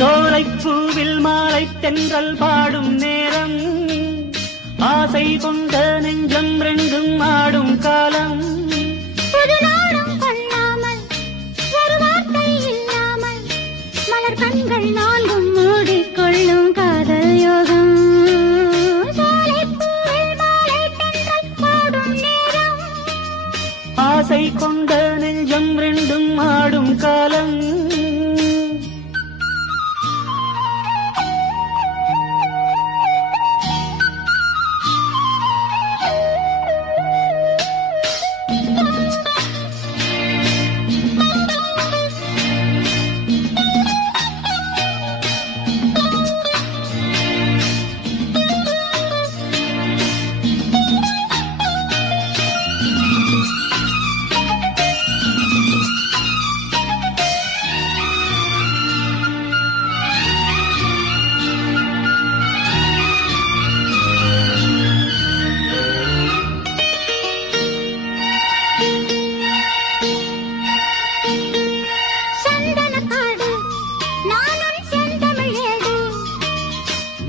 சோலைப்பூவில் மாலை தென்றல் பாடும் நேரம், ஆசை கொண்ட நெஞ்சம் ரெண்டும் ஆடும் காலம். புதுநாடும் கொள்ளாமல் ஒரு வார்த்தை இல்லாமல் மலர் கண்கள் நான்கும் மூடிக்கொள்ளும் காதல் யோகம். சோலைப்பூவில் மாலை தென்றல் பாடும் நேரம், ஆசை கொண்ட நெஞ்சம் ரெண்டும் ஆடும் காலம்.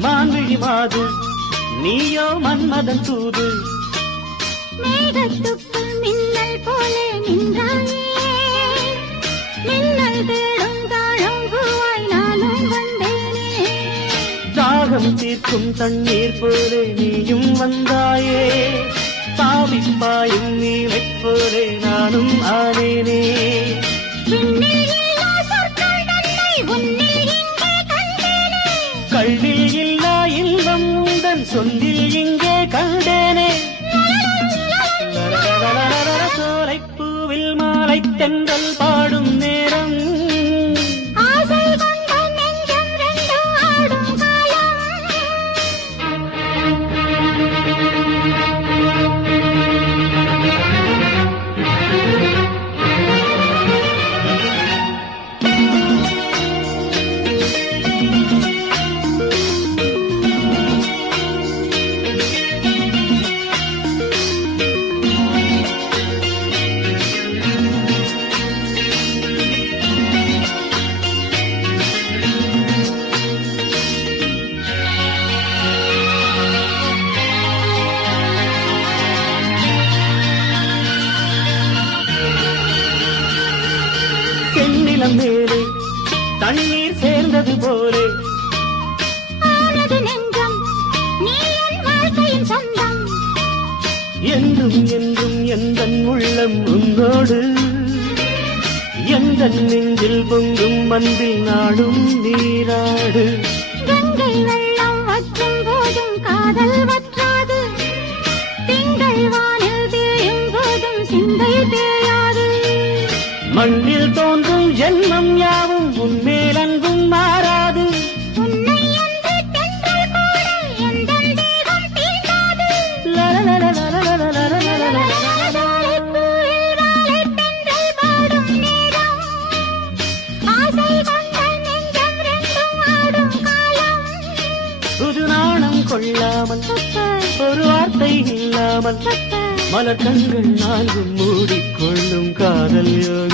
மான்விழி மாது நீயோ மன்மதன் தூது, மேகத்துக்குள் மின்னல் போலே நின்றாயே, மின்னல் தேடும் தாழம் பூவாய் நானும் வந்தேனே. தாகம் தீர்க்கும் தண்ணீர் போலே நீயும் வந்தாயே, தாவிப்பாயும் நீரைப் போலே நானும் ஆனேனே. கள்ளில் இல்லா இன்பம் உந்தன் சொல்லில் இங்கே கண்டேனே. சோலைப்பூவில் மாலை தென்றல் பாடும் நேரம், ஆசை கொண்ட நெஞ்சம் ரெண்டும் ஆடும் காலம். செந்நிலம் மேலே தண்ணீர் சேர்ந்தது போலே ஆனது நெஞ்சம் நீ என் வாழ்க்கையின் சொந்தம். என்றும் என்றும் எந்தன் உள்ளம் உன்னோடு, எந்தன் நெஞ்சில் பொங்கும் மந்தில் நாடும் நீராடு. கங்கை வெள்ளம் வற்றும் போதும் காதல் வற்றாது, திங்கள் வானில் தேயும் போதும் சிந்தை தேயாது. மண்ணில் தோன்றும் ஜென்மம் யாவும் உன்மேல் அன்பும் மாறாது. உன்னை என்று தென்றல் கூட எந்தன் தேகம் தீண்டாது. சோலைப்பூவில் மாலை தென்றல் பாடும் நேரம், ஆசை கொண்ட நெஞ்சம் ரெண்டும் ஆடும் காலம். புது நாணம் கொள்ளாமல் ஒரு வார்த்தை இல்லாமல் மலர் கண்கள் நான்கும் மூடிக்கொள்ளும் காதல் யோகம்.